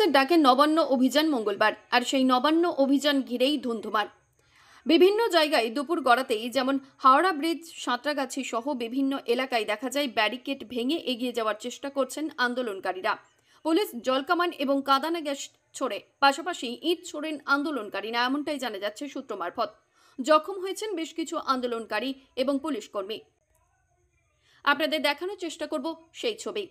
সমাজের ডাকে নবান্ন অভিযান মঙ্গলবার, আর সেই নবান্ন অভিযান ঘিরেই ধুন্ধুমার। বিভিন্ন জায়গায় দুপুর গড়াতেই যেমন হাওড়া ব্রিজ, সাঁতরাগাছি সহ বিভিন্ন এলাকায় দেখা যায় ব্যারিকেড ভেঙে এগিয়ে যাওয়ার চেষ্টা করছেন আন্দোলনকারীরা। পুলিশ জলকামান এবং কাঁদানে গ্যাস ছোড়ে, পাশাপাশি ইট ছোড়েন আন্দোলনকারীরা, এমনটাই জানা যাচ্ছে সূত্র মারফত। জখম হয়েছেন বেশ কিছু আন্দোলনকারী এবং পুলিশ কর্মী। আপনাদের দেখানোর চেষ্টা করব সেই ছবি।